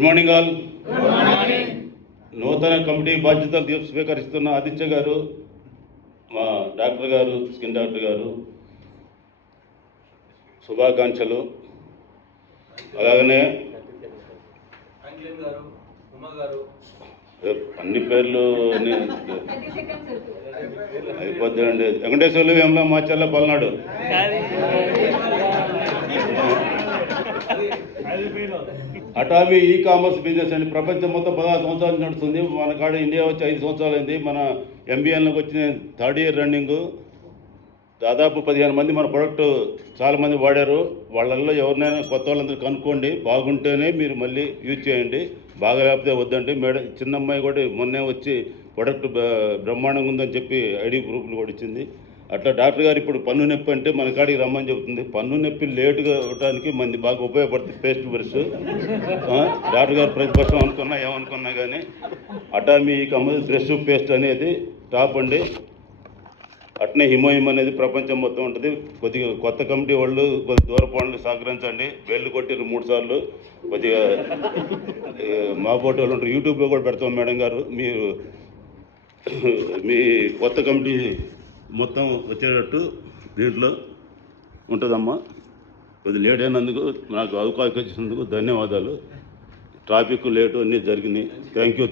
Good morning all. నూతన committee బాధ్యతలు స్వీకరిస్తున్న ఆదిత్య గారు, మా డాక్టర్ గారు, స్కిన్ డాక్టర్ గారు శుభాకాంక్షలు. అలాగనే అన్ని పేర్లు అయిపోద్దండి. Venkateswarlu Vemala Macherla Palnadu. Atomy e commerce business అని ప్రపంచం మొత్తం 16 సంవత్సరాలు నడుస్తుంది. మన కాడ ఇండియా వచ్చి 5 సంవత్సరాలు అయింది. మన ఎంబీఎన్లోకి వచ్చిన 3rd ఇయర్ రన్నింగ్. దాదాపు 15 మంది మన ప్రోడక్ట్ చాలామంది వాడారు. వాళ్ళల్లో ఎవరినైనా కొత్త వాళ్ళందరూ కనుక్కోండి. బాగుంటేనే మీరు మళ్ళీ యూజ్ చేయండి, బాగా లేకపోతే వద్దండి. మేడం చిన్న అమ్మాయి కూడా మొన్నే వచ్చి ప్రోడక్ట్ బ్రహ్మాండంగా ఉందని చెప్పి ఐడి గ్రూపులు కూడా ఇచ్చింది. అట్లా డాక్టర్ గారు ఇప్పుడు పన్ను నొప్పి అంటే మన కాడికి రమ్మని చెబుతుంది. పన్ను నొప్పి లేటుగా అవడానికి మంది బాగా ఉపయోగపడుతుంది పేస్ట్ బ్రష్. డాక్టర్ గారు ప్రతిపక్షం అనుకున్నా ఏమనుకున్నా కానీ అటామీ కమల్ బ్రష్ పేస్ట్ అనేది టాప్ అండి. అట్నే హిమోహిమ్ అనేది ప్రపంచం మొత్తం ఉంటుంది. కొద్దిగా కొత్త కమిటీ వాళ్ళు కొద్ది దూర పనులు సహకరించండి. వేళ్ళు కొట్టిరు 3 సార్లు. కొద్దిగా మా పోటీ వాళ్ళు ఉంటారు, యూట్యూబ్లో కూడా పెడతాం. మేడం గారు మీరు మీ కొత్త కమిటీ మొత్తం వచ్చేటట్టు దీంట్లో ఉంటుందమ్మా. కొద్దిగా లేట్ అయినందుకు నాకు అవకాశం ఇచ్చినందుకు ధన్యవాదాలు. ట్రాఫిక్ లేటు అన్నీ జరిగినాయి. Thank you.